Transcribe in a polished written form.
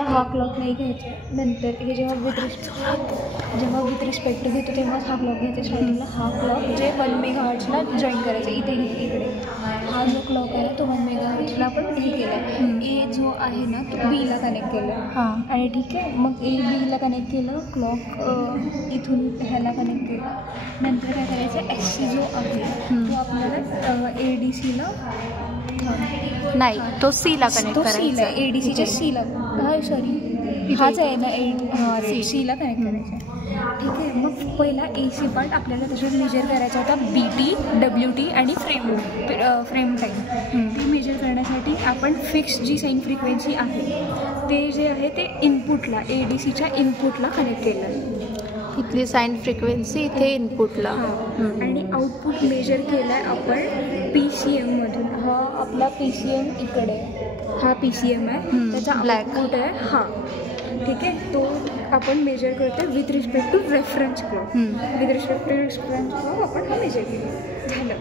आपल्याला हा क्लॉक नाही घ्यायचा. नंतर हे जेव्हा विथ रिस्पेक्ट घेतो तेव्हाच हा क्लॉक घ्यायचा. स्टार्टिंगला हा क्लॉक जे 1 मेगाहर्ट्जला जॉईन करायचं. इकडे हा जो क्लॉक आहे तो 1 मेगाहर्ट्जला आपण हे केला आहे. ए जो आहे ना तो बीला कनेक्ट केला आहे. आणि ठीक आहे, मग ए बीला कनेक्ट केलं, क्लॉक इथून ह्याला कनेक्ट केलं. नंतर काय करायचं, SC जो आहे तो आपल्याला ADCला नाही, तो Cला कनेक्ट करायचा. सीला ADCच्या Cला हाच आहे ना Cला कनेक्ट करायचा. ठीक आहे, मग पहिला AC पार्ट आपल्याला त्याच्यात मेजर करायचा होता. BT, WT आणि फ्रेम टाईम. ती मेजर करण्यासाठी आपण फिक्स जी साईन फ्रिक्वेन्सी आहे ते जे आहे ते इनपुटला ADCच्या इनपुटला कनेक्ट केलं. इथली साईन फ्रिक्वेन्सी इथे इनपुटला. आणि आउटपुट मेजर केला आहे आपण PCMमधून. हा आपला PCM इकडे, हा PCM आहे, त्याचा आउटपुट आहे हा. ठीक आहे, तो आपण मेजर करतो with respect to reference clock. With respect to reference clock आपण हा मेजर केला. झालं.